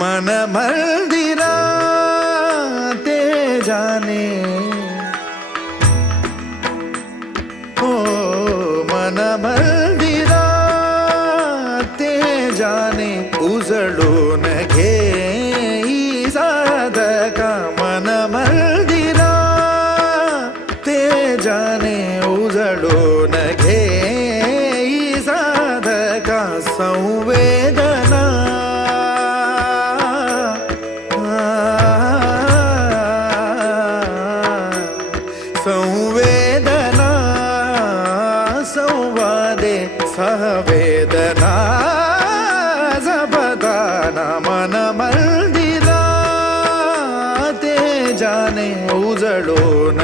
मन मंदिरा ते जाने हो मन मंदिरा ते जाने उजळून घे साधका मन मंदिरा ते जाने उजळून घे साधका संवेदना संवेदना संवादे सहवेदना जपदाना मन मंदिरा ते जाने उजळून